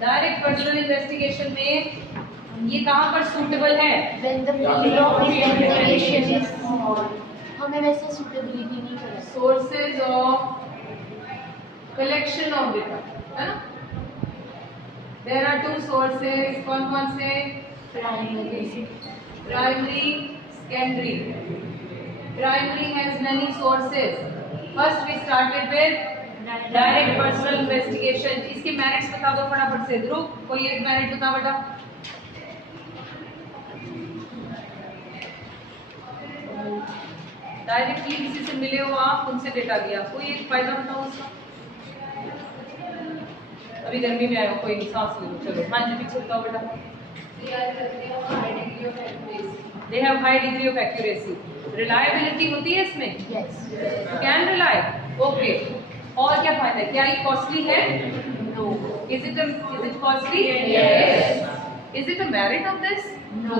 Direct personal investigation में ये कहाँ पर सूटेबल है? When the field of investigation is small, हमें वैसे suitability नहीं करना। Sources of collection of data, है ना? देयर आर टू सोर्सेज, कौन कौन से? Primary, primary, secondary. Primary has many sources. First we started with direct personal investigation. इसके मेरिट्स बता दो फटाफट से। ध्रुव, कोई एक मेरिट बता बेटा। डायरेक्टली किसी से मिले हो आप, उनसे डेटा लिया, कोई एक फायदा बताओ उसका। अभी गर्मी में आए हो, कोई नहीं, सांस ले लो। चलो हाँ जी, पीछे बताओ बेटा। They have high degree of accuracy. Reliability होती है इसमें? yes, can rely, okay. और क्या फायदा है? क्या ये कॉस्टली है? no, is it costly? Yes. Is it a merit of this? no,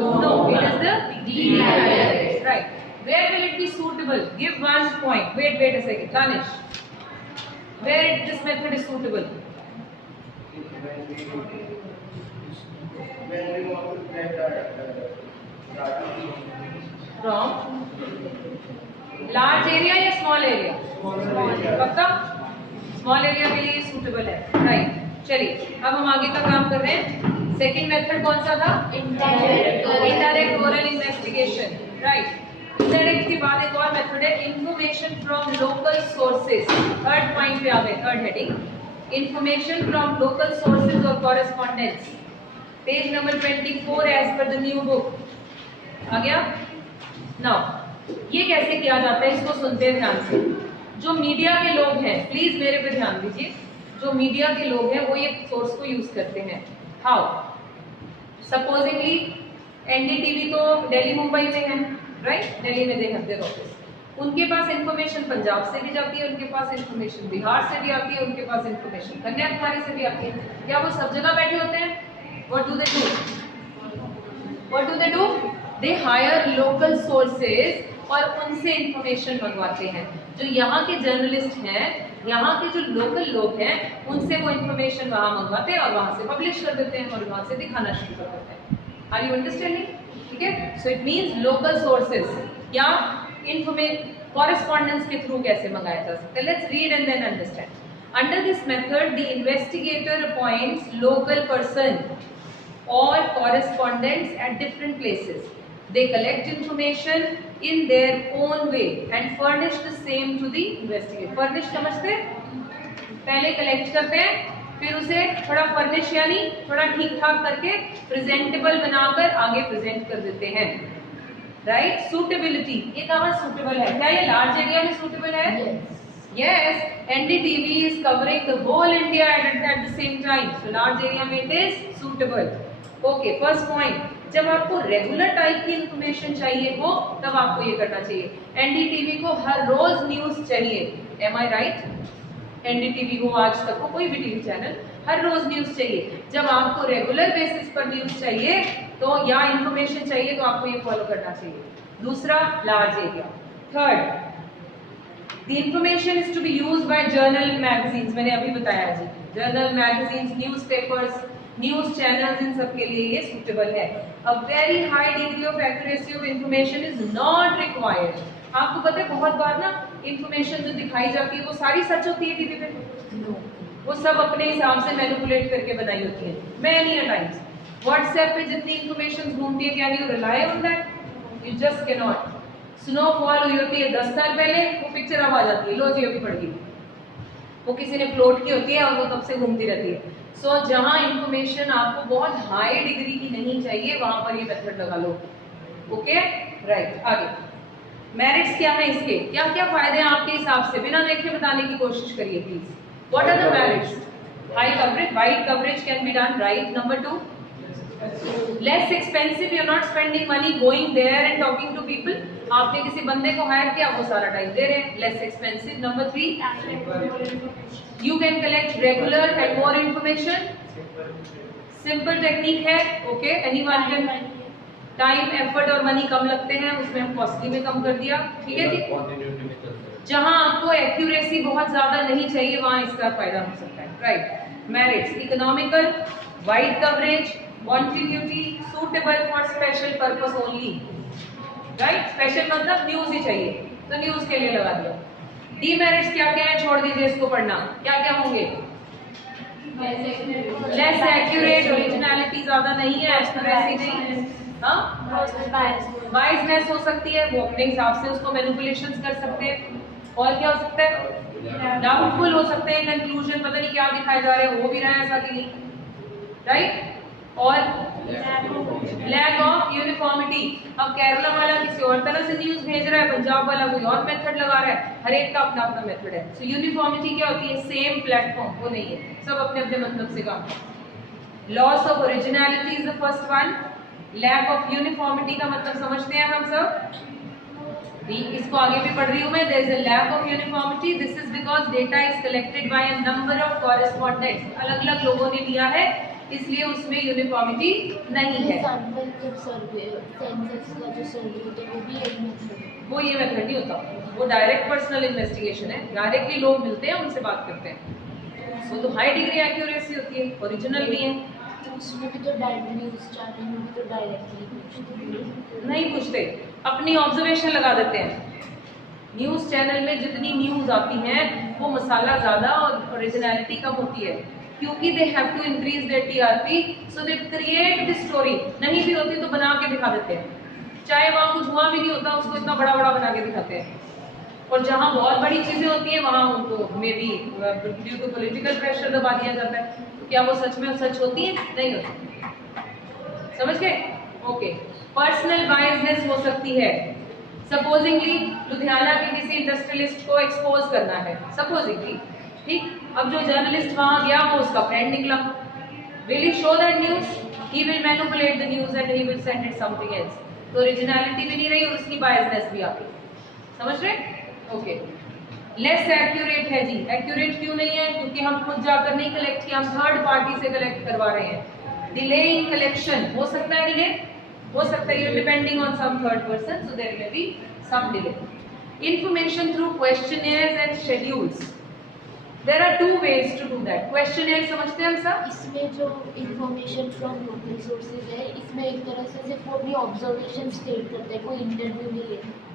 it is the demerit. Right. Where will it be suitable? Give one point. Wait a second. Danish. Where this method is suitable? When we want to get data From large area या small area? पक्का? Small area के लिए suitable है, right? चलिए, अब हम आगे का काम कर रहे हैं। Second method कौन सा था? Indirect oral investigation, right? Indirect के बाद एक और मेथड है information from local sources. Third point पे आ गए, third heading, information from local sources और correspondence. Page number 24 as per the new book. आ गया? नाउ ये कैसे किया जाता है, इसको सुनते हैं ध्यान से। जो मीडिया के लोग हैं, प्लीज मेरे पे ध्यान दीजिए। जो मीडिया के लोग हैं वो ये सोर्स को यूज करते हैं। हाउ? सपोजिंगली एनडीटीवी तो दिल्ली मुंबई में है, राइट? दिल्ली में दे हैव देयर ऑफिस। उनके पास इंफॉर्मेशन पंजाब से भी जाती है, उनके पास इंफॉर्मेशन बिहार से भी आती है, उनके पास इंफॉर्मेशन कन्याकुमारी से भी आती है। क्या वो सब जगह बैठे होते हैं? What do they do? What do they do? They hire local sources और उनसे इंफॉर्मेशन मंगवाते हैं। जो यहाँ के जर्नलिस्ट हैं, यहाँ के जो लोकल लोग हैं, उनसे वो इंफॉर्मेशन वहाँ मंगवाते हैं और वहाँ से पब्लिश कर देते हैं और वहाँ से दिखाना शुरू कर देते हैं। Are you understanding? ठीक है? So it means local sources या कॉरेस्पॉन्डेंस के थ्रू कैसे मंगाया जा सकता है। Let's read and then understand. Under this method the investigator appoints local person or correspondents at different places. They collect information in their own way and furnish the same to the investigator. Furnish समझते? पहले collect करते हैं, फिर उसे थोड़ा furnish यानी थोड़ा ठीक ठाक करके presentable बनाकर आगे present कर देते हैं। Right? Suitability. ये कहाँ suitable है? क्या ये large area में suitable है? Yes. NDTV is covering the whole India at the same time. So large area में it is suitable. Okay, first point, जब आपको रेगुलर टाइप की इंफॉर्मेशन चाहिए हो तब आपको ये करना चाहिए। एनडीटीवी को हर रोज न्यूज चाहिए, एम आई राइट? एनडीटीवी को, आज तक को, कोई भी टीवी चैनल, हर रोज न्यूज चाहिए। जब आपको रेगुलर बेसिस पर न्यूज चाहिए तो या इंफॉर्मेशन चाहिए तो आपको ये फॉलो करना चाहिए। दूसरा, large area. Third, the information is to be used by journal magazines. मैंने अभी बताया जी, journal magazines, newspapers, news channels, इन सब के लिए ये सूटेबल है। A very high degree of accuracy of information is not required. आपको पता है बहुत बार ना इंफॉर्मेशन जो दिखाई जाती है वो सारी सच होती है टीवी पे? no. वो सब अपने हिसाब से मैनिपुलेट करके बनाई होती है। मैनी टाइम्स व्हाट्सएप पे जितनी इंफॉर्मेशन घूमती है, can you rely on that? You just can not. Snowfall हुई होती है 10 साल पहले, वो पिक्चर अब आ जाती है, लो जी अभी पड़ गई। वो किसी ने फ्लोट की होती है और वो तब से घूमती रहती है। सो जहां इंफॉर्मेशन आपको बहुत हाई डिग्री की नहीं चाहिए वहां पर ये मेथड लगा लो। Okay, right. आगे मेरिट्स क्या है इसके, क्या क्या फायदे हैं आपके हिसाब से, बिना देखे बताने की कोशिश करिए please. What are the merits? High coverage, wide coverage can be done, right. Number 2, less expensive, you are not spending money going there and talking to people. आपने किसी बंदे को हायर किया, वो सारा टाइम दे रहे हैं, less expensive. Number 3, you can collect regular and more information. Simple technique है, okay, anyone can। Time, effort और मनी कम लगते हैं, उसमें हम कॉस्टली में कम कर दिया, ठीक है जी। जहां आपको एक्यूरेसी बहुत ज्यादा नहीं चाहिए वहां इसका फायदा हो सकता है, right. Merits, economical, wide coverage, continuity, suitable for special purpose only, right. Special मतलब न्यूज ही चाहिए तो न्यूज के लिए लगा दिया। डीमेरिट्स क्या क्या है, छोड़ दीजिए इसको पढ़ना। क्या क्या होंगे? लेस एक्यूरेट, ओरिजिनलिटी ज्यादा नहीं है, एक्यूरेसी नहीं है, हाँ, वाइजनेस हो सकती है, वो अपने हिसाब से उसको मैनिपुलेशंस कर सकते हैं। और क्या हो सकता है? डाउटफुल हो सकते हैं, कंक्लूजन पता नहीं क्या दिखाए जा रहे हैं, हो भी रहा है ऐसा कि नहीं, राइट। और लैक ऑफ यूनिफॉर्मिटी, अब केरला वाला किसी और तरह से न्यूज भेज रहा है, पंजाब वाला कोई और मेथड लगा रहा है, हर एक का अपना अपना मेथड है। सो यूनिफॉर्मिटी क्या होती है? सेम प्लेटफॉर्म, वो नहीं है, सब अपने अपने मतलब से काम। Loss of originality is the first one. Lack of uniformity का मतलब समझते हैं हम सब, इसको आगे भी पढ़ रही हूं मैं। There is a lack of uniformity, this is because data is collected by a number of correspondents, अलग अलग लोगों ने लिया है इसलिए उसमें यूनिफॉर्मिटी नहीं है। एग्जांपल जब सर्वे सेंसस का जो सर्वे होता है वो भी एक मेथड है। वो ये मेथड नहीं होता, वो डायरेक्ट पर्सनल इन्वेस्टिगेशन है, डायरेक्टली लोग मिलते हैं उनसे बात करते हैं, वो तो हाई डिग्री एक्यूरेसी होती है, ओरिजिनल भी है। तो उसमें भी तो डायरेक्ट न्यूज चैनल में भी तो डायरेक्टली पूछते नहीं पूछते, अपनी ऑब्जर्वेशन लगा देते हैं। न्यूज चैनल में जितनी न्यूज आती है वो मसाला ज्यादा और ओरिजिनलिटी कम होती है, क्योंकि they have to increase their TRP, so they create the story. नहीं भी होती तो बना के दिखा देते हैं, चाहे वहां कुछ हुआ भी नहीं होता उसको इतना बड़ा बड़ा बना के दिखाते हैं। और जहां बहुत बड़ी चीजें होती हैं वहां उनको may be due to political pressure दबा दिया जाता है। तो क्या वो सच में सच होती है? नहीं होती। समझ गए? ओके। पर्सनल बायसनेस हो सकती है। सपोजिंगली लुधियाना के किसी इंडस्ट्रियलिस्ट को एक्सपोज करना है, सपोजिंगली, ठीक। अब जो जर्नलिस्ट वहां गया वो उसका फ्रेंड निकला, will he show that news? He will manipulate the news and he will send it something else. तो ओरिजिनलिटी भी नहीं रही और उसकी बायसनेस भी आ गई। समझ रहे? ओके। लेस एक्यूरेट है जी। एक्यूरेट क्यों नहीं है? क्योंकि हम खुद जाकर नहीं कलेक्ट किया, हम थर्ड पार्टी से कलेक्ट करवा रहे हैं। डिले इन कलेक्शन, हो सकता है डिले, हो सकता है, depending on some third person, so there may be some delay. Information through questionnaires and schedules, there are two ways to do that. Questionnaire समझते हैं हम सब? इसमें जो इंफॉर्मेशन फ्रॉम लोकल सोर्सेज है, इसमें एक तरह से सिर्फ वो अपनी ऑब्जर्वेशन स्टेट करते हैं, कोई इंटरव्यू नहीं लेते।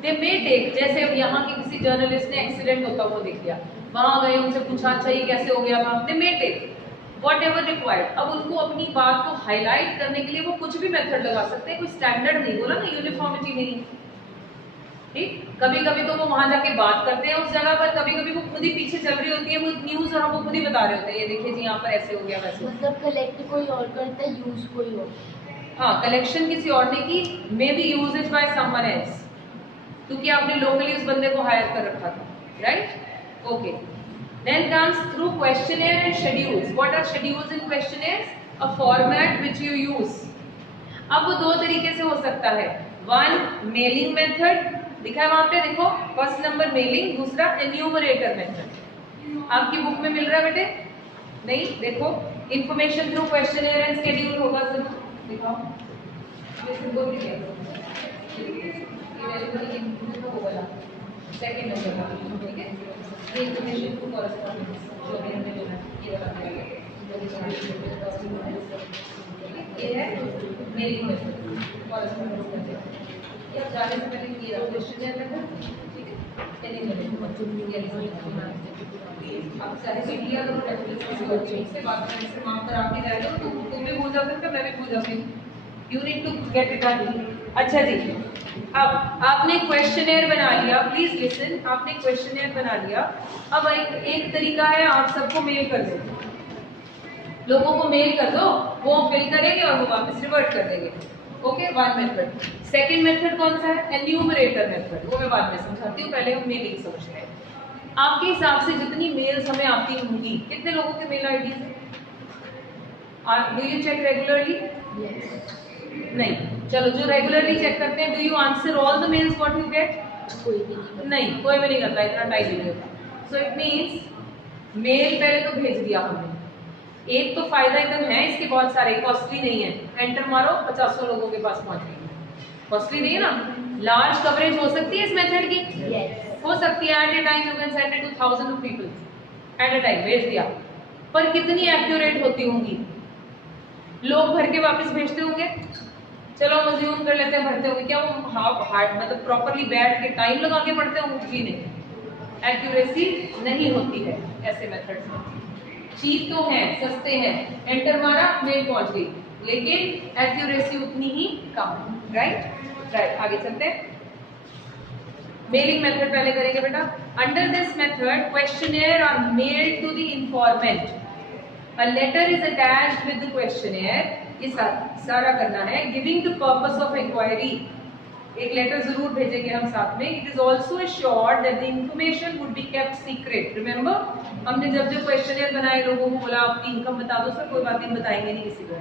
दे मे टेक, जैसे अब यहाँ के किसी जर्नलिस्ट ने एक्सीडेंट होता हुआ देख लिया, वहां गए, उनसे पूछा अच्छा ये कैसे हो गया था, they may take whatever required. अब उनको अपनी बात को हाईलाइट करने के लिए वो कुछ भी मेथड लगा सकते हैं, कोई स्टैंडर्ड नहीं, बोला ना यूनिफॉर्मिटी नहीं, ठीक। कभी कभी तो वो वहां जाके बात करते हैं उस जगह पर, कभी कभी वो खुद ही पीछे चल रही होती है वो न्यूज और हमको खुद ही बता रहे होते हैं, ये देखिए जी यहाँ पर ऐसे हो गया वैसे। मतलब कलेक्ट कोई और करता है, यूज कोई और। हाँ, कलेक्शन किसी और ने की, maybe uses by someone else, क्योंकि आपने लोकली उस बंदे को हायर कर रखा था, right. Okay. Then comes through questionnaire and schedules. What are schedules in questionnaires? A format which you use. अब वो दो तरीके से हो सकता है। वन, मेलिंग मेथड, दिखा है वहां पे, देखो फर्स्ट नंबर मेलिंग, दूसरा एन्यूमरेटर मेथड। आपकी बुक में मिल रहा है बेटे? नहीं, देखो information through questionnaire and schedule होगा जरूर, दिखाओ। ये सिंबल भी है, सेकंड नंबर का, ठीक है। ये इंफॉर्मेशन टू कॉरेस्पॉन्डेंस जो भी हमने बोला ये बता दिया, ये है मेरी मेथड कॉरेस्पॉन्डेंस करते हैं। ये आप जाने से पहले ये क्वेश्चन मेथड, ठीक है। आप सारे सीख लिया करो, रेफरेंस से बात करने से माफ करा के रह लो, तो तुम भी भूल जाते हो, मैं भी भूल जाती हूँ। You need to get it done. अच्छा जी, अब आपने क्वेश्चनियर बना लिया, प्लीज लिसन, आपने क्वेश्चनियर बना लिया। अब एक तरीका है, आप सबको मेल कर दो, लोगों को मेल कर दो, वो फिल करेंगे और वो वापस रिवर्ट कर देंगे। Okay, one method. Second method कौन सा है? एन्यूमरेटर मेथड, वो मैं बाद में समझाती हूँ, पहले हम मेलिंग समझते हैं। आपके हिसाब से जितनी मेल्स हमें आती होंगी, कितने लोगों के मेल आईडीज हैं? Do you check regularly? नहीं। चलो, जो रेगुलरली चेक करते हैं, do you answer all the mails what you get? कोई भी नहीं। नहीं, कोई भी नहीं करता, इतना टाइम नहीं होता। सो इट मीन्स मेल पहले तो भेज दिया हमने। एक तो फायदा एकदम है इसके, बहुत सारे, कॉस्टली नहीं है, एंटर मारो 50 लोगों के पास पहुंच गई, कॉस्टली नहीं है ना। लार्ज कवरेज हो सकती है इस मेथड की, Yes. हो सकती है। At a time you can send it to 1000 people at a time, भेज दिया। पर कितनी एक्यूरेट होती होंगी? लोग भर के वापस भेजते होंगे, चलो हम अज्यूम कर लेते हैं भरते होंगे, क्या वो हार्ड मतलब प्रॉपरली बैठ के टाइम लगा के पढ़ते होंगे? जी नहीं, एक्यूरेसी नहीं होती है ऐसे मेथड्स में। चीप तो हैं, सस्ते हैं, एंटर मारा मेल पहुंच गई, लेकिन एक्यूरेसी उतनी ही कम। राइट, आगे चलते हैं। मेलिंग मेथड पहले करेंगे बेटा। Under this method questionnaire are mailed to the informant, a letter is attached with the questionnaire, ये सारा करना है। Giving the purpose of inquiry, एक लेटर जरूर भेजेंगे हम साथ में। It is also assured that the information would be kept secret. Remember, हमने जब जब क्वेश्चनियर बनाए लोगों को बोला आपकी इनकम बता दो सर, कोई बात नहीं बताएंगे नहीं किसी को,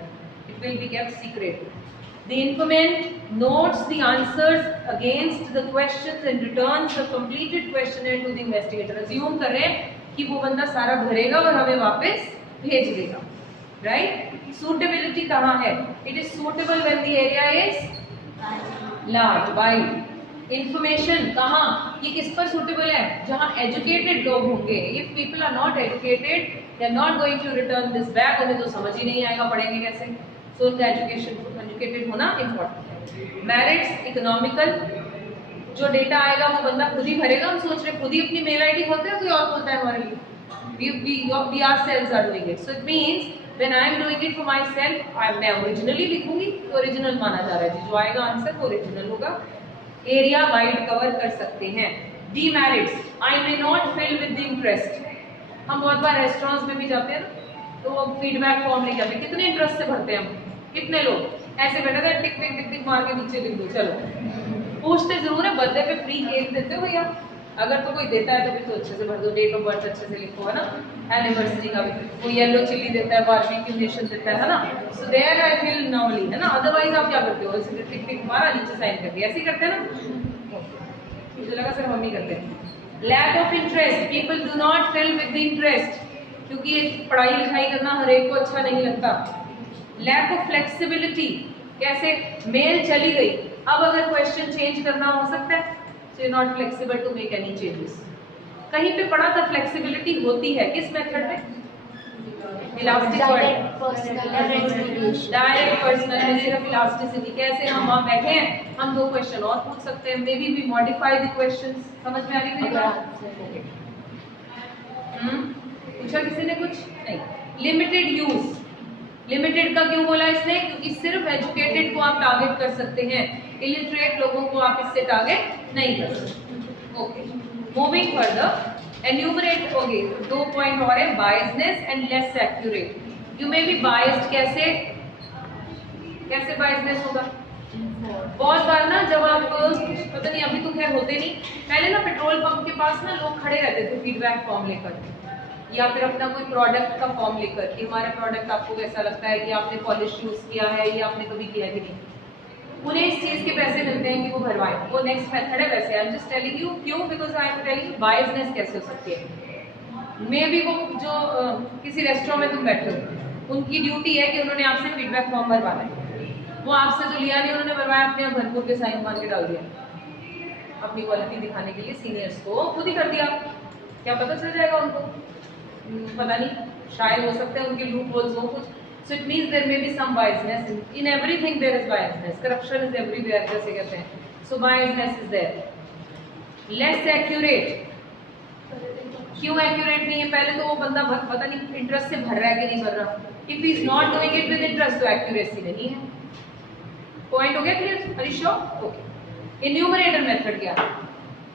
it will be kept secret. The informant notes the answers against the questions and returns the completed questionnaire to the investigator. Assume कर रहे हैं कि वो बंदा सारा भरेगा और हमें वापस भेज देगा। Right? Suitability कहाँ है? It is suitable when the area is large, wide. Information कहाँ? ये किस पर suitable है? जहाँ educated लोग होंगे। If people are not educated, they are not going to return this back. उन्हें तो समझ ही नहीं आएगा, पढ़ेंगे कैसे? So उनका एजुकेटेड होना इम्पोर्टेंट है। मैरिट्स इकोनॉमिकल, जो डेटा आएगा वो बंदा खुद ही भरेगा। हम सोच रहे खुद ही अपनी मेल आईडी खोलते हैं, कोई और खोलता है हमारे लिए? we ourselves are doing it. So it means when I am doing it for myself, मैं ओरिजिनली लिखूंगी तो ओरिजिनल माना जा रहा है, जो आएगा आंसर वो ओरिजिनल होगा। एरिया वाइड कवर कर सकते हैं। Demerits, I may not fill with the interest. हम बहुत बार रेस्टोरेंट्स में भी जाते हैं ना, तो फीडबैक फॉर्म लेके आते हैं, कितने इंटरेस्ट से भरते हैं हम? कितने लोग ऐसे बैठे थे टिक टिक टिक टिक मार के नीचे लिख दो, चलो। पूछते जरूर है, बर्थडे पे फ्री केक देते हो भैया? अगर तो कोई देता है तो फिर तो अच्छे से भर दो, डेट ऑफ बर्थ अच्छे से लिखो, है ना। एनिवर्सरी का भी वो येलो चिल्ली देता है, बारबेक्यू नेशन देता है ना। So there I feel normally, है ना। अदरवाइज आप क्या करते हो? ऐसे टिक टिक मारा, नीचे साइन कर दिया, ऐसे ही करते हैं ना। मुझे लगा सर मम्मी करते हैं। Lack of interest, people do not fill with the interest, क्योंकि पढ़ाई लिखाई करना हर एक को अच्छा नहीं लगता। लैक ऑफ फ्लेक्सिबिलिटी, कैसे? मेल चली गई, अब अगर क्वेश्चन चेंज करना हो सकता है, so you not flexible to make any changes. कहीं पे पढ़ा था फ्लेक्सिबिलिटी होती है, किस मेथड में? इलास्टिक डायरेक्ट पर्सनल में सिर्फ इलास्टिसिटी। कैसे? हम वहाँ बैठे हैं, हम दो क्वेश्चन और पूछ सकते हैं, maybe we modify the questions. समझ में आ रही मेरी बात? पूछा किसी ने कुछ? नहीं। लिमिटेड यूज, लिमिटेड का क्यों बोला इसने? क्योंकि सिर्फ एजुकेटेड को आप टारगेट कर सकते हैं, इलिटरेट लोगों को आप इससे टारगेट नहीं कर सकते। Okay, moving further. Enumerate, okay, 2 point और है, biasness and less accurate. You may be biased, कैसे? कैसे बायसनेस होगा? बहुत बार ना जब आप, पता नहीं अभी तो खैर होते नहीं, पहले ना पेट्रोल पंप के पास ना लोग खड़े रहते थे फीडबैक फॉर्म लेकर, या फिर अपना कोई प्रोडक्ट का फॉर्म लेकर कि हमारा प्रोडक्ट आपको कैसा लगता है, कि आपने पॉलिश यूज किया है या आपने कभी किया कि नहीं। उन्हें इस चीज के पैसे मिलते हैं कि वो भरवाएं, वो नेक्स्ट मेथड है। वैसे I am just telling you, क्यों? Because I am telling you biasness कैसे हो सकती है। मे बी वो जो किसी रेस्टोरेंट में तुम बैठे हो, उनकी ड्यूटी है कि उन्होंने आपसे फीडबैक फॉर्म भरवाना है, वो आपसे तो लिया नहीं, उन्होंने भरवाया, अपने भरपूर के साइन मान के डाल दिया, अपनी क्वालिटी दिखाने के लिए सीनियर्स को खुद ही कर दिया। क्या पता चल जाएगा उनको? पता नहीं, शायद हो सकता है उनके लूप होल्स हो कुछ। So it means there may be some biasness in everything. There is biasness. Corruption is everywhere, जैसे कहते हैं. So biasness is there. Less accurate. क्यों accurate नहीं है? पहले तो वो बंदा पता नहीं इंटरेस्ट से भर रहा है कि नहीं भर रहा. If he is not doing it with interest, तो accuracy नहीं है. Point हो गया clear? Are you sure? Okay. Enumerator method क्या है?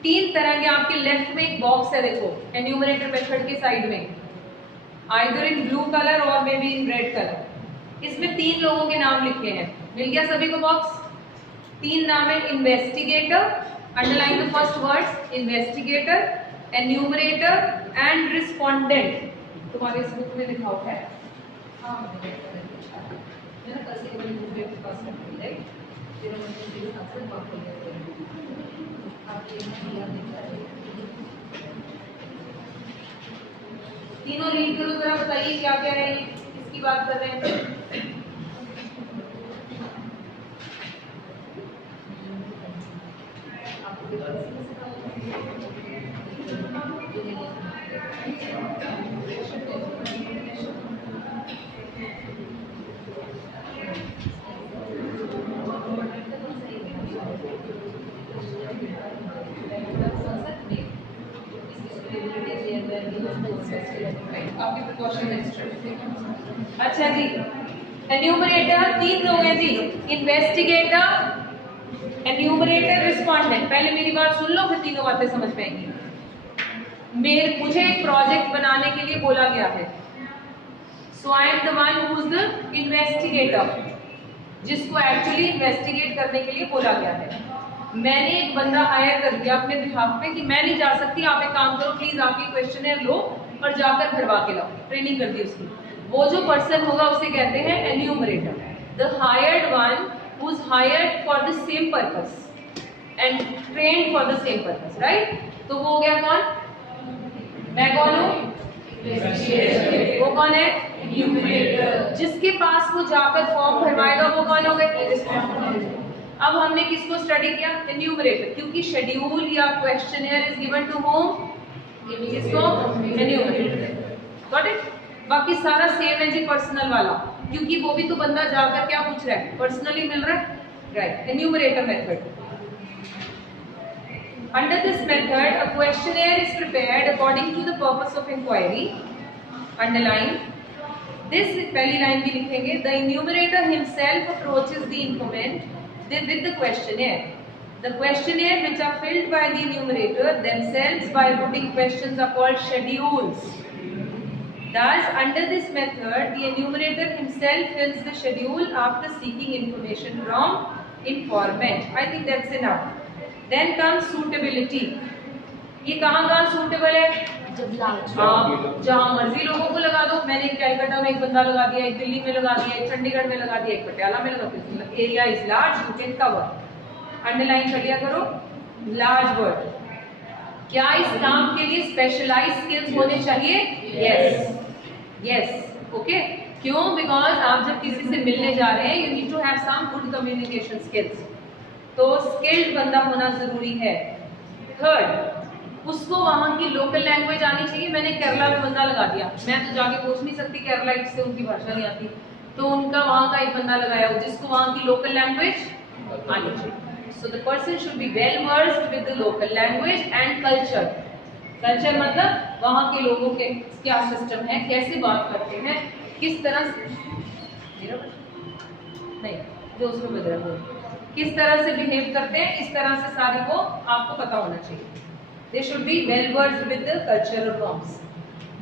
3 तरह के, आपके लेफ्ट में एक बॉक्स है, देखो enumerator method के साइड में, either in blue color or maybe in red color. इसमें 3 लोगों के नाम लिखे हैं, मिल गया सभी को बॉक्स? 3 नाम है, investigator, underline the first words, investigator, enumerator and respondent. तुम्हारे इस बुक में लिखा हुआ है, तीनों रीड करो जरा, बताइए क्या क्या है, किसकी बात कर रहे हैं? आपकी प्रिकॉशन अच्छा जी, एन्यूमरेटर 3 लोग हैं जी, इन्वेस्टिगेटर, एन्यूमरेटर, रिस्पोंडेंट। पहले मेरी बात सुन लो, फिर तीनों बातें समझ पाएंगी। मुझे एक प्रोजेक्ट बनाने के लिए बोला गया है, so I am the one who is the investigator, जिसको एक्चुअली इन्वेस्टिगेट करने के लिए बोला गया है। मैंने एक बंदा हायर कर दिया अपने बिहाफ पे कि मैं नहीं जा सकती, आप एक काम करो प्लीज, आप ये क्वेश्चनर लो और जाकर भरवा के लाओ, ट्रेनिंग कर दी उसकी। वो जो पर्सन होगा उसे कहते हैं enumerator, the hired one who is hired for the same purpose and trained for the same purpose, right. तो वो हो गया कौन, मैं कौन हूँ, वो कौन है, एन्यूमरेटर। जिसके पास वो जाकर फॉर्म भरवाएगा वो कौन हो गए। अब हमने किसको स्टडी किया, एन्यूमरेटर, क्योंकि शेड्यूल या questionnaire is given to whom, किसको, एन्यूमरेटर। Got it. बाकी सारा सेम है जी पर्सनल वाला, क्योंकि वो भी तो बंदा जाकर क्या पूछ रहा है, पर्सनली मिल रहा है, right. Enumerator method, under this method a questionnaire is prepared according to the purpose of inquiry, underline this, पहली लाइन भी लिखेंगे, the enumerator himself approaches the informant with the questionnaire. The questionnaire which are filled by the enumerator themselves by putting questions are called schedules. Thus, under this method, the enumerator himself fills the schedule after seeking information from informant. I think that's enough. Then comes suitability. ये कहाँ suitable है, जब large, हाँ, जहाँ मर्जी लोगों को लगा दो। मैंने कलकत्ता में एक बंदा लगा दिया, एक दिल्ली में लगा दिया, एक चंडीगढ़ में लगा दिया, एक पटियाला में लगा दिया। Area is large, you can cover. Underline कर लिया करो, लार्ज वर्ड। क्या इस काम के लिए स्पेशलाइज्ड स्किल्स होने चाहिए, यस यस, ओके। क्यों, बिकॉज आप जब किसी से मिलने जा रहे हैं you need to have some good communication skills, तो स्किल्ड बंदा होना जरूरी है। थर्ड, उसको वहाँ की लोकल लैंग्वेज आनी चाहिए। मैंने केरला में बंदा लगा दिया, मैं तो जाके पूछ नहीं सकती केरलाइट से, उनकी भाषा नहीं आती, तो उनका वहाँ का एक बंदा लगाया हो जिसको वहाँ की लोकल लैंग्वेज आनी चाहिए। So the person should be well versed with the local language and culture. Culture मतलब वहाँ के लोगों के क्या सिस्टम है, कैसे बात करते हैं, किस तरह से, नहीं जो उसमें बदल रहा है, किस तरह से बिहेव करते हैं, इस तरह से सारे को आपको पता होना चाहिए। They should be well versed with the cultural norms.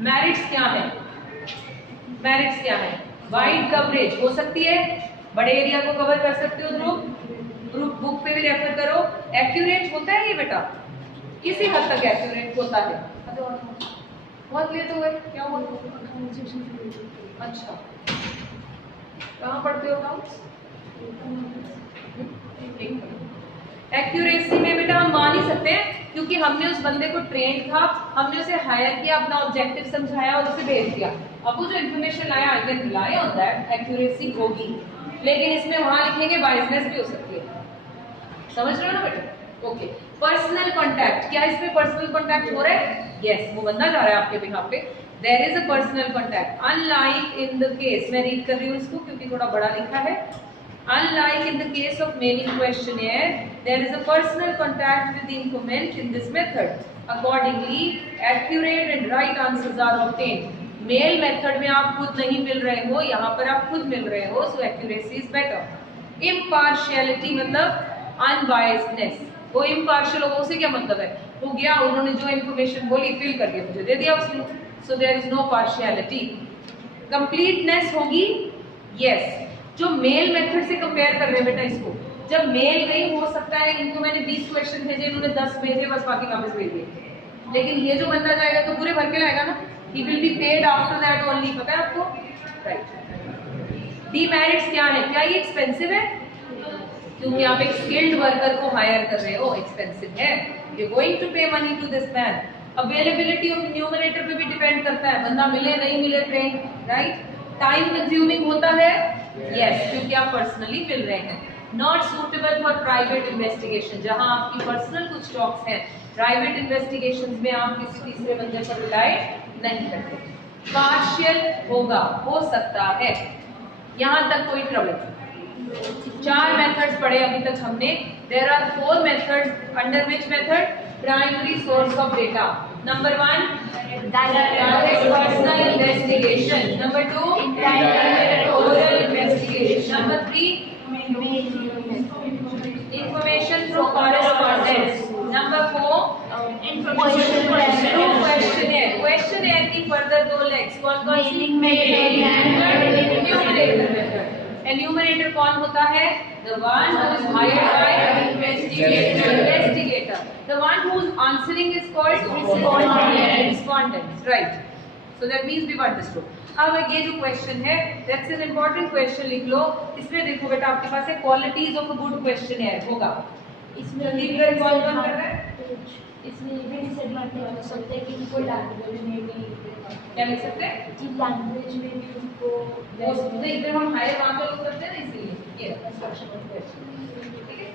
Merits क्या है, merits क्या है, वाइड कवरेज हो सकती है, बड़े एरिया को कवर कर सकते हो ग्रुप बुक पे भी रेफर करो। एक्यूरेट होता है ये बेटा, किसी हद तक एक्यूरेट होता है। बहुत लेट हो गए, क्या हुआ, अच्छा कहाँ पढ़ते हो अकाउंट्स, एक्यूरेसी में बेटा हम मान ही सकते हैं, क्योंकि हमने उस बंदे को ट्रेन था, हमने उसे हायर किया, अपना ऑब्जेक्टिव समझाया और उसे भेज दिया। अब वो जो इन्फॉर्मेशन लाया, I can rely on that, accuracy होगी। लेकिन इसमें वहां लिखेंगे बायसनेस भी हो सकती है, समझ रहे हो ना बेटा, ओके। पर्सनल कॉन्टैक्ट, क्या इसमें पर्सनल कॉन्टैक्ट हो रहा है, यस, वो बंदा जा रहा है आपके बिहाफ पे, there is a personal contact. Unlike in the case, मैं रीड कर रही हूँ इसको क्योंकि थोड़ा बड़ा लिखा है, unlike in the case of mailing questionnaire, there is a personal contact with the informant in this method. Accordingly, accurate and right answers are obtained. Mail method में आप खुद नहीं मिल रहे हो, यहाँ पर आप खुद मिल रहे हो, so accuracy is better. Impartiality मतलब unbiasedness, वो impartial होगा उसे क्या मतलब है, वो गया उन्होंने जो information बोली फिल कर दिया, मुझे दे दिया उसने, so there is no partiality. Completeness होगी, yes, जो मेल मेथड से कंपेयर कर रहे हैं बेटा इसको। जब मेल गई, हो सकता है इनको मैंने 20 क्वेश्चन भेजे, इन्होंने 10 भेजे, बस बाकी वापस भेज दिए। लेकिन ये जो बंदा जाएगा तो पूरे भर के लाएगा ना, he will be paid after that only, पता है आपको, राइट। डीमेरिट्स क्या है, क्या ये एक्सपेंसिव है, क्योंकि आप एक स्किल्ड वर्कर को हायर कर रहे हो, एक्सपेंसिव है, you are going to pay money to this man. Availability of enumerator पे भी डिपेंड करता है, बंदा मिले नहीं मिले ट्रेन, राइट। टाइम कंज्यूमिंग होता है, यस, क्योंकि आप पर्सनली मिल रहे हैं। Not suitable for private investigation, जहां आपकी पर्सनल कुछ स्टॉक्स हैं, प्राइवेट इन्वेस्टिगेशन में आप किसी तीसरे बंदे पर रिलाय नहीं करते। पार्शियल होगा, हो सकता है, यहां तक कोई ट्रबल। 4 मेथड्स पढ़े अभी तक हमने। There are 4 methods under which method primary source of data. Number 1 personal investigation, number 2 oral investigation, number 3 information through correspondence, number 4 through questionnaire। questionnaire की further 2 legs कौन कौन सी? enumerator method। enumerator कौन होता है? the one who is hired by investigator, the one who is answering is called respondent, right? so that means we got this two। अब ये जो question है, दैट्स एन इंपॉर्टेंट क्वेश्चन, लिख लो। इसमें देखो बेटा, आपके पास है qualities of a good questionnaire होगा। इसमें कौन कौन कर रहा है? इसमें ये भी डिसएडवांटेज हो सकता है कि उनको लैंग्वेज में भी, क्या लिख सकते हैं? कि लैंग्वेज में भी उनको इधर हम हायर वहां पे यूज करते हैं ना, इसीलिए ये कंस्ट्रक्शन ऑफ क्वेश्चन, ठीक है।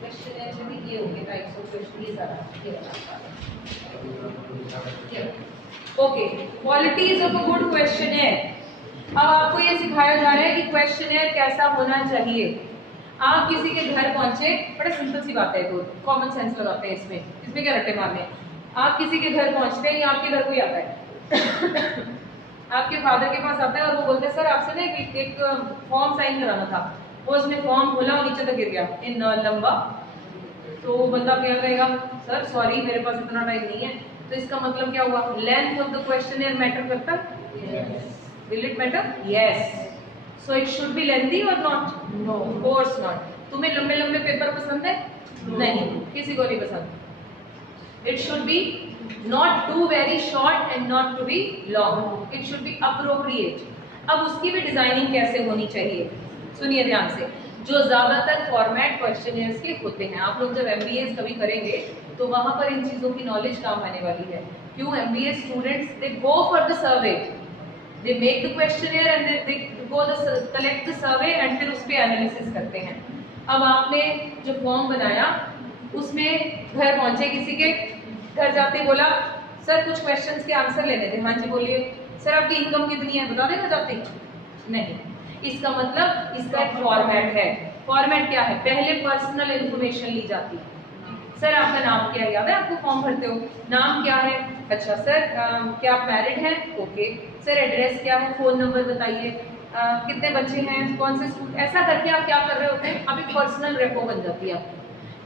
क्वेश्चनर में भी ये हो गया टाइप्स ऑफ क्वेश्चन, ये सारा ये okay. Qualities of a good questionnaire. अब आपको ये सिखाया जा रहा है कि क्वेश्चनर कैसा होना चाहिए। आप किसी के घर पहुंचे, बड़ा सिंपल सी बात है, तो कॉमन सेंस लगाते हैं इसमें क्या रट्टे मारने हैं। आप किसी के घर पहुंचते हैं, आपके घर कोई आता है आपके फादर के पास आता है और वो बोलते हैं सर आपसे ना एक फॉर्म साइन कराना था। वो उसने फॉर्म खोला और नीचे तक गिर गया इन लंबा। तो वो बंदा क्या कहेगा? सर सॉरी मेरे पास इतना टाइम नहीं है। तो इसका मतलब क्या हुआ? Length of the questioner matter करता है? Will it matter? Yes. So it should be lengthy और not? No, of course not. तुम्हें लंबे लंबे पेपर पसंद है? नहीं, किसी को नहीं पसंद। It should be not too very short and not to be long, it should be appropriate. अब उसकी भी डिजाइनिंग कैसे होनी चाहिए, सुनिए ध्यान से। जो ज्यादातर फॉर्मेट क्वेश्चनर्स के होते हैं, आप लोग जब MBAs कभी करेंगे तो वहां पर इन चीजों की नॉलेज काम आने वाली है। क्यों? MBA students they go for the survey, they make the questionnaire and they go the collect the survey and फिर उस पे एनालिसिस करते हैं। अब आपने जो फॉर्म बनाया उसमें घर पहुंचे, किसी के घर जाते बोला सर कुछ क्वेश्चंस के आंसर लेने थे। हाँ जी बोलिए। सर आपकी इनकम कितनी है बता देना जाते? नहीं। इसका मतलब इसका एक फॉर्मेट है। फॉर्मेट क्या है? पहले पर्सनल इंफॉर्मेशन ली जाती है। सर आपका नाम क्या है? याद है आपको फॉर्म भरते हो? नाम क्या है? अच्छा सर क्या आप मैरिड हैं? ओके। सर एड्रेस क्या है? फोन नंबर बताइए। कितने बच्चे हैं? कौन से स्कूल? ऐसा करके आप क्या कर रहे होते हैं? अभी पर्सनल रेपो बन जाती है आपकी।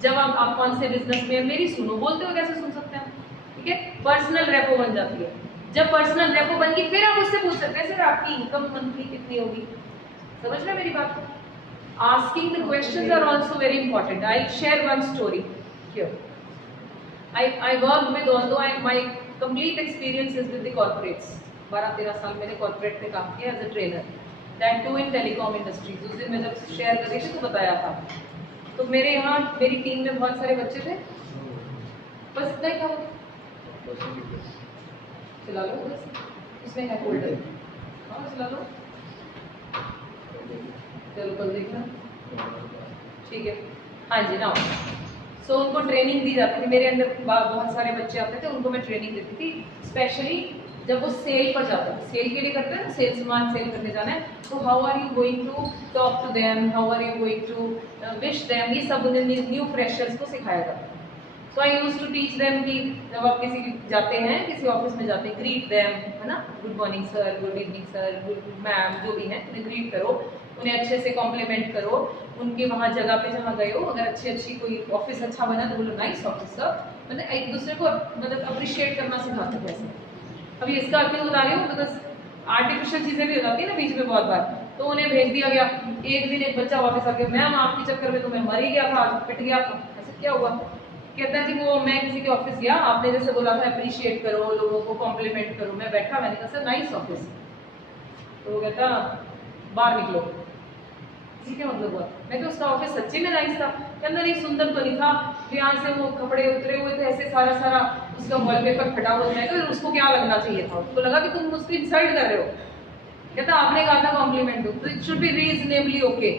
जब आप कौन से बिजनेस में, मेरी सुनो, बोलते हो कैसे सुन सकते हैं? ठीक है, पर्सनल रेपो बन जाती है। जब पर्सनल रेपो बन गई फिर आप उससे पूछ सकते हैं सर आपकी इनकम मंथली कितनी होगी। समझ रहे मेरी बात को? Asking the questions are also very important. I share one story here. I worked with, although my complete experience is with the corporates। 12-13 साल मैंने कॉर्पोरेट में काम किया as a trainer, that too in telecom industries. उस दिन मैं जब share कर रही थी तो बताया था। तो मेरे यहाँ मेरी टीम में बहुत सारे बच्चे थे, बस इतना ही था। चला लो इसमें है फोल्डर, हाँ चला लो, चलो कल देखना, ठीक है। हाँ जी ना। सो उनको ट्रेनिंग दी जाती थी। मेरे अंदर बहुत सारे बच्चे आते थे, उनको मैं ट्रेनिंग देती थी। स्पेशली जब वो सेल पर जाते थे, सेल के लिए करते हैं ना, सेल सामान सेल करने जाना है, तो how are you going to talk to them, how are you going to wish them, ये सब उन्हें न्यू फ्रेशर्स को सिखाया जाता है। So I use to teach them कि जब आप किसी जाते हैं, किसी ऑफिस में जाते हैं, ग्रीट देम, है ना, good morning sir, good evening sir, good ma'am, जो भी है उन्हें ग्रीट करो, उन्हें अच्छे से कॉम्प्लीमेंट करो। उनके वहाँ जगह पे जहाँ गए हो, अगर अच्छी कोई ऑफिस अच्छा बना तो बोलो नाइस ऑफिस सर। मतलब एक दूसरे को मतलब अप्रिशिएट करना सिखाते हैं कैसे। अभी इसका अर्थ बता रही हूँ बिकॉज आर्टिफिशियल चीज़ें भी हो जाती है ना बीच में बहुत बार। तो उन्हें भेज दिया गया। एक दिन एक बच्चा वापस आ गया, मैम आपके चक्कर में तो मैं मर ही गया था, आज पिट गया था। ऐसा क्या हुआ? कहता है जी वो मैं किसी के ऑफिस गया, आपने जैसे बोला था अप्रिशिएट करो, लोगों को कॉम्प्लीमेंट करो, मैं बैठा, मैंने कहा सर नाइस ऑफिस। तो वो कहता बाहर निकलो। क्या मतलब हुआ? मैं तो उसका ऑफिस सच्ची में नाइस था। कहता नहीं सुंदर तो नहीं था, यहाँ से वो कपड़े उतरे हुए थे, ऐसे सारा उसका वॉलपेपर फटा हुआ है, तो उसको क्या लगना चाहिए था? उसको लगा कि तुम उसको इंसल्ट कर रहे हो। कहता आपने कहा था कॉम्प्लीमेंट दो, तो it should B reasonably okay.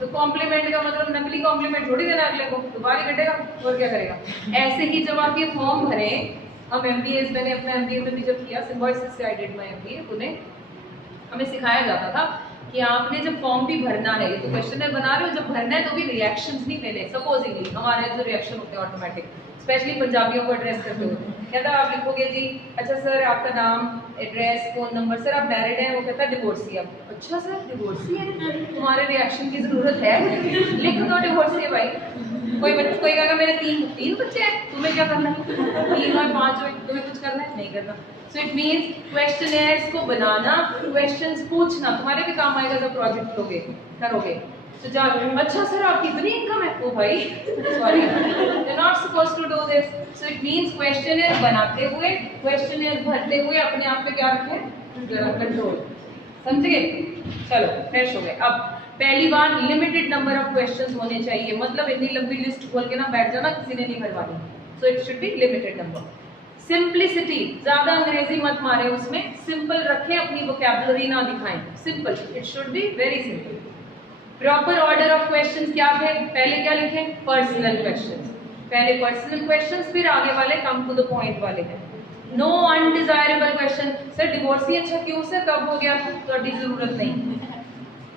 तो कॉम्प्लीमेंट का मतलब नकली कॉम्प्लीमेंट थोड़ी देना अगले को, तो बाहर ही कटेगा और क्या करेगा। ऐसे ही जब आप ये फॉर्म भरें, हम MBA, मैंने अपना MBA में भी जब किया सिम्बॉयसिस से, I did my MBA Pune, हमें सिखाया जाता था कि आपने जब फॉर्म भी भरना है, ये तो क्वेश्चनर बना रहे हो, जब भरना है तो भी रिएक्शंस नहीं लेने। सपोजिंगली हमारे जो रिएक्शन होते हैं ऑटोमेटिक, स्पेशली पंजाबियों को एड्रेस करते हुए, कहता आप लिखोगे जी अच्छा सर आपका नाम, एड्रेस, फोन नंबर, सर आप मैरिड हैं, वो कहता है डिवोर्सी। अब अच्छा सर डिवोर्सी है, तुम्हारे रिएक्शन की जरूरत है, लिख दो डिवोर्सी है भाई। कोई कहेगा मेरे तीन बच्चे हैं, तुम्हें क्या करना है, 3 और 5 हो, तुम्हें कुछ करना है, नहीं करना। सो इट मीन्स क्वेश्चनर्स को बनाना, क्वेश्चंस पूछना तुम्हारे भी काम आएगा जब प्रोजेक्ट करोगे। तो जा अच्छा सर आपकी इतनी इनकम है, ओ भाई sorry you are not supposed to do this. So it means questionnaire बनाते हुए, क्वेश्चनर भरते हुए अपने आप पे क्या रखें, जरा कंट्रोल, समझे। चलो फ्रेश हो गए। अब पहली बार लिमिटेड नंबर ऑफ क्वेश्चंस होने चाहिए, मतलब इतनी लंबी लिस्ट खोल के ना बैठ जाना, किसी ने नहीं भरवानी। So it should be limited number. Simplicity, ज्यादा अंग्रेजी मत मारे उसमें, सिंपल रखें, अपनी वोकैबुलरी ना दिखाएं, simple, it should be very simple. Proper order of questions क्या है, पहले क्या लिखें, पर्सनल क्वेश्चंस, पहले पर्सनल क्वेश्चंस, फिर आगे वाले कम टू द पॉइंट वाले हैं। No undesirable question, sir divorcee अच्छा क्यों सर कब हो गया, तो जरूरत नहीं,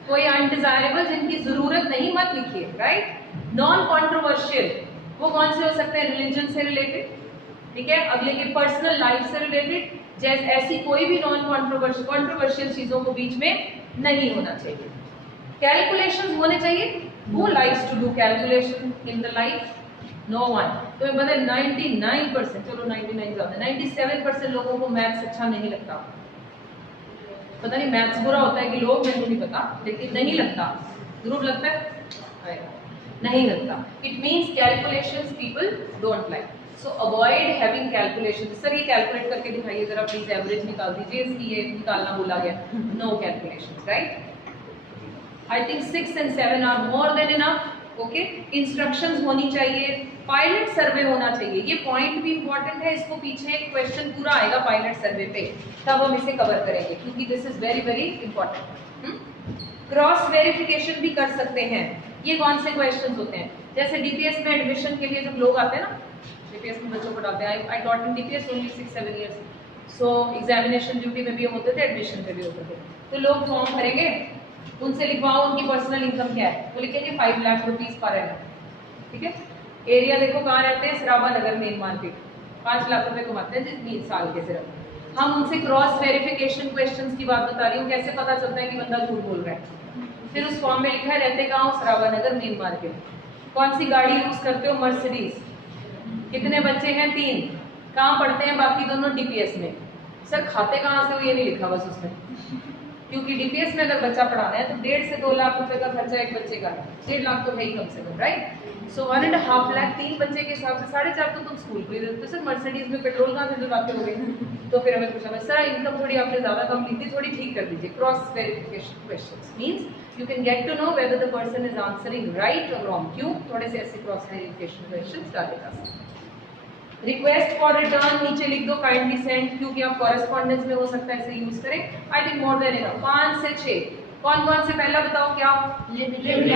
कोई अनडिजायरेबल जिनकी जरूरत नहीं मत लिखिए, राइट। नॉन कॉन्ट्रोवर्शियल, वो कौन से हो सकते हैं, रिलीजन से रिलेटेड, ठीक है, अगले के पर्सनल लाइफ से रिलेटेड, जैसे ऐसी कोई भी नॉन कॉन्ट्रोवर्शियल चीजों को बीच में नहीं होना चाहिए। कैलकुलेशंस होने चाहिए, who likes to do calculation in the life, no one. तो ये बता 99%, चलो 99 ज्यादा, 97% लोगों को मैथ्स अच्छा नहीं लगता। पता नहीं मैथ्स बुरा होता है कि लोग, मेरे को नहीं पता, लेकिन नहीं लगता, जरूर लगता है, नहीं लगता। It means calculations people don't like, so avoid having calculation. Sir ये कैलकुलेट करके दिखाइए जरा प्लीज, एवरेज निकाल दीजिए इसकी, ये निकालना बोला गया, no calculation, right. I think 6 and 7 are more than enough. Okay, instructions होनी चाहिए, पायलट सर्वे होना चाहिए, ये पॉइंट भी इंपॉर्टेंट है, इसको पीछे एक क्वेश्चन पूरा आएगा पायलट सर्वे पे, तब हम इसे कवर करेंगे क्योंकि this is very very important. Cross verification भी कर सकते हैं, ये कौन से क्वेश्चन होते हैं, जैसे DPS में एडमिशन के लिए जब लोग आते हैं ना, DPS में बच्चों को डालते हैं, I taught in DPS only 6-7 years, so examination duty में भी होते थे, एडमिशन पे भी होते थे। तो लोग फॉर्म भरेंगे, उनसे लिखवाओ उनकी पर्सनल इनकम क्या है, तो लिखेंगे 5 लाख रुपीज पर एनम, ठीक है। एरिया देखो कहाँ रहते हैं, सराबा नगर मेन मार्केट, 5 लाख रुपए कमाते हैं 3 साल के सिर्फ। हम उनसे क्रॉस वेरिफिकेशन क्वेश्चंस की बात बता रही हूँ, कैसे पता चलता है कि बंदा झूठ बोल रहा है। फिर उस फॉर्म में लिखा है रहते कहाँ हो, सराबा नगर मेन मार्केट, कौन सी गाड़ी यूज करते हो, मर्सिडीज, कितने बच्चे हैं 3, कहाँ पढ़ते हैं बाकी दोनों, DPS में। सर खाते कहाँ से हो ये नहीं लिखा बस उसमें, क्योंकि DPS में अगर बच्चा पढ़ाना है तो 1.5 से 2 लाख रुपए का खर्चा एक बच्चे का, 1.5 लाख तो है ही कम से कम, राइट। सो 1.5 लाख 3 बच्चे के हिसाब से 4.5 तो तुम स्कूल को ही देते। सर मर्सिडीज में पेट्रोल कहाँ से दिलवाते हो गए, तो फिर हमें पूछा सर इनकम थोड़ी आपने ज्यादा कम ली थी, थोड़ी ठीक कर दीजिए। Cross verification questions means you can get to know whether the person is answering right और रॉन्ग, क्यों, थोड़े से ऐसे क्रॉस वेरिफिकेशन क्वेश्चंस डाले जा सकते हैं। रिक्वेस्ट फॉर रिटर्न नीचे लिख दो, काइंडली सेंड, क्योंकि आप कॉरेस्पॉन्डेंस में हो सकता है इसे यूज करें। I think more than enough, 5 से 6, कौन कौन से, पहला बताओ क्या, limited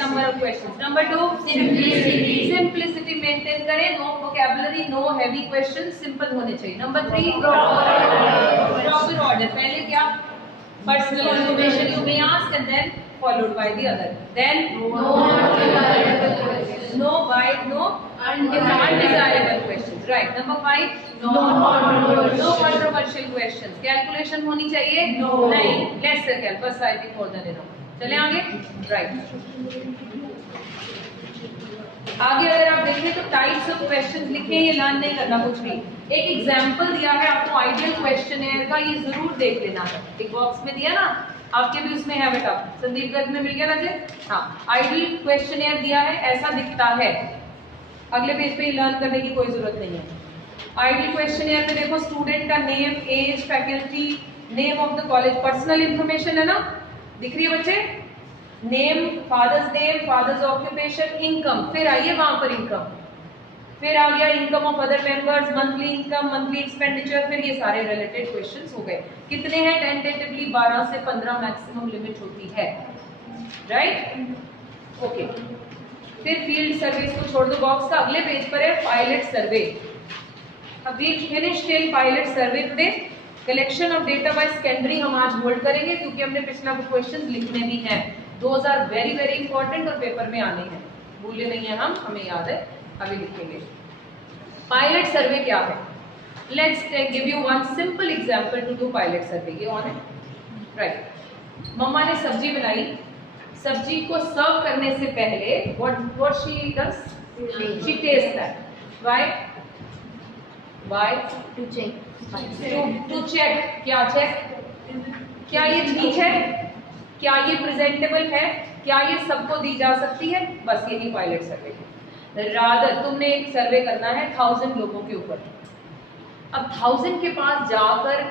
number of questions. Number 2 simplicity maintain करें, no vocabulary, no heavy question, simple होने चाहिए। नंबर 3 प्रॉपर ऑर्डर, पहले क्या, personal information you may ask and then followed by the other, then no undesirable questions, right। number 5 no controversial questions, calculation होनी चाहिए, नहीं, less cal, बस I think more than enough। चले आगे, right। आगे अगर आप देखें तो टाइप्स ऑफ क्वेश्चंस लिखे, ये लर्न नहीं करना कुछ भी। एक एग्जांपल दिया है आपको आइडियल क्वेश्चनर का, ये जरूर देख लेना है, एक बॉक्स में दिया ना आपके भी उसमें है बेटा, संदीप गर्ग में मिल गया राजे, हाँ, आइडियल क्वेश्चनर दिया है, ऐसा दिखता है, अगले पेज पे लर्न करने की कोई जरूरत नहीं है। आइडियल क्वेश्चनर पे देखो स्टूडेंट का name, age, faculty, name of the college, personal information है ना, दिख रही है बच्चे, name, father's name, father's occupation, income, फिर आइए वहां पर इनकम, फिर आ गया income of other members, monthly income, monthly expenditure, फिर ये सारे रिलेटेड क्वेश्चंस हो गए। कितने हैं टेंटेटिवली? 12 से 15 मैक्सिमम लिमिट होती है, राइट? ओके, फिर फील्ड सर्विस को छोड़ दो बॉक्स का, अगले पेज पर है पायलट सर्वे। अब we finish till pilot survey today. Collection of data by secondary हम आज होल्ड करेंगे क्योंकि हमने पिछला कुछ क्वेश्चंस लिखने भी हैं। Those are very very important और पेपर में आने हैं, भूले नहीं है हम, हमें याद है, अभी लिखेंगे। पायलट सर्वे क्या है? Let's give you one simple example to do pilot survey. ये ऑन है, राइट? मम्मा ने सब्जी बनाई, सब्जी को सर्व करने से पहले what she does? She test that. Why? To check, to check. क्या चेक? क्या ये ठीक है, क्या ये प्रेजेंटेबल है, क्या ये सबको दी जा सकती है? बस यही पायलट सर्वे है। रादर तुमने एक सर्वे करना है 1000 लोगों के ऊपर। अब 1000 के पास जाकर,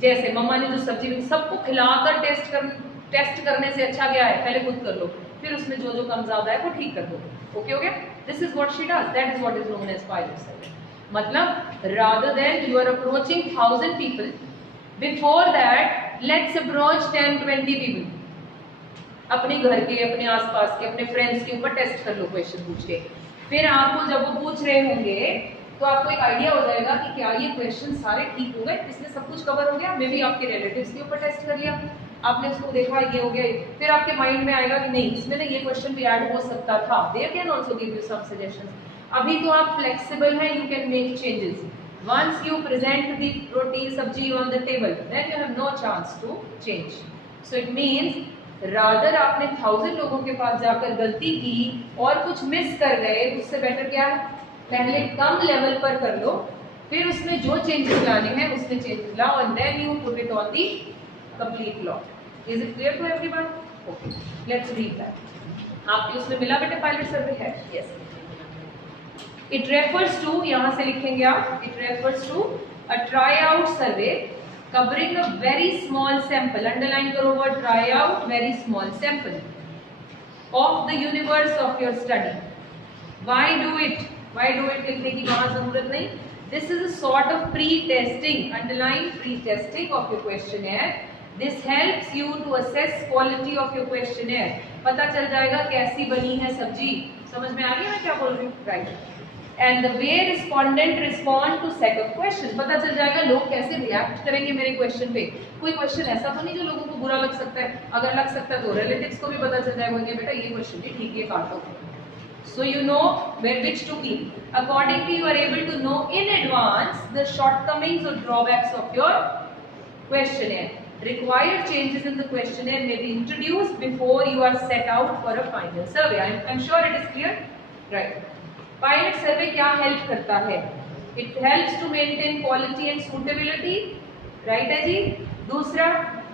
जैसे मम्मा ने जो सब्जी सबको खिलाकर टेस्ट करने से अच्छा क्या है, पहले खुद कर लो, फिर उसमें जो जो कम ज्यादा है वो ठीक कर दो। ओके हो गया? This is what she does, that is what is known as pilot survey. मतलब rather than you are approaching 1000 people, before that let's approach 10-20 people, अपने घर के, अपने आसपास के, अपने फ्रेंड्स के ऊपर टेस्ट कर लो क्वेश्चन पूछ के। फिर आपको जब वो पूछ रहे होंगे तो आपको एक आइडिया हो जाएगा कि क्या ये क्वेश्चन सारे ठीक हो गए, इसमें सब कुछ कवर हो गया। मे बी आपके रिलेटिव्स के ऊपर टेस्ट कर लिया, आपने उसको देखा ये हो गया, फिर आपके माइंड में आएगा कि नहीं इसमें ना ये क्वेश्चन भी ऐड हो सकता था। There can also give you some suggestions. अभी तो आप फ्लेक्सिबल हैं, you can make changes. Once you present the roti sabzi on the table, then you have no chance to change. So it means rather आपने 1000 लोगों के पास जाकर गलती की और कुछ मिस कर गए, उससे बेटर क्या है, पहले कम लेवल पर कर लो, फिर उसमें जो चेंजेस लाने हैं उसमें चेंजेस लाओ, and then you put it on the complete law. Is it clear to everyone? Okay, let's read that. आपके उसमें मिला बेटे पायलट सर्वे है? यस। It refers to, यहाँ से लिखेंगे आप, it refers to a tryout survey covering a very small sample, underline करो word tryout, very small sample of the universe of your study. Why do it? Why do it लिखने की वहाँ जरूरत नहीं। This is a sort of pre-testing, underline pre-testing of your questionnaire. This helps you to assess quality of your questionnaire. पता चल जाएगा कैसी बनी है सब्जी, समझ में आ रही है मैं क्या बोल रही हूँ? Right. And the way respondent respond to set of questions, पता चल जाएगा लोग कैसे रिएक्ट करेंगे मेरे क्वेश्चन पे। कोई क्वेश्चन ऐसा तो नहीं जो लोगों को बुरा लग सकता है, अगर लग सकता है तो रिलेटिव्स को भी पता चल जाएगा कि बेटा ये क्वेश्चन भी ठीक है, काटो। So you know where which to keep. Accordingly, you are able to know in advance the shortcomings or drawbacks of your questionnaire. Required changes in the questionnaire may be introduced before you are set out for a final survey. I'm sure it is clear, right? Pilot survey क्या help करता है? It helps to maintain quality and suitability, right है जी। दूसरा,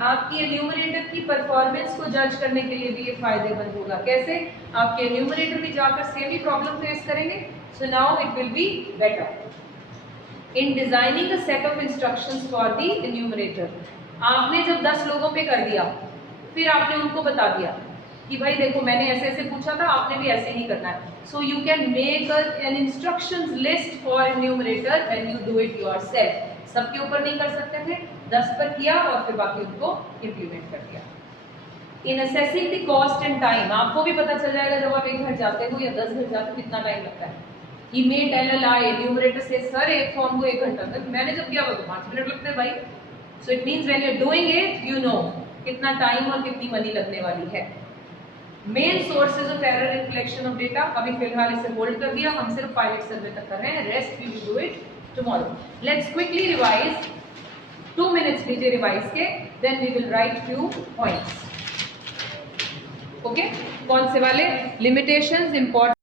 आपकी enumerator की performance को जज करने के लिए भी ये फायदेमंद होगा। कैसे? आपके एन्यूमरेटर भी जाकर सेम ही प्रॉब्लम फेस करेंगे, so now it will be better. In designing a set of instructions for the enumerator, आपने जब 10 लोगों पे कर दिया, फिर आपने उनको बता दिया कि भाई देखो मैंने ऐसे ऐसे पूछा था, आपने भी ऐसे ही करना है। So you can make an instructions list for enumerator when you do it yourself. सबके ऊपर नहीं कर सकते थे, 10 पर किया और फिर बाकी उनको इम्प्लीमेंट कर दिया। इन assessing the cost and time, आपको भी पता चल जाएगा जब आप एक घर जाते हो या 10 घर जाते हो कितना टाइम लगता है। He may tell a lie, enumerator से सर एक फॉर्म को 1 घंटा तक, मैंने जब किया वो तो 5 मिनट लगते हैं भाई। So it means when you are doing it you know कितना टाइम और कितनी मनी लगने वाली है। Main sources of error in collection of data, अभी फिलहाल इसे होल्ड कर दिया, हम सिर्फ पायलट सर्वे तक कर रहे हैं, rest we will do it tomorrow. Let's quickly revise, 2 minutes लीजिए रिवाइज के, then we will write few points. Okay, कौन से वाले? Limitations, important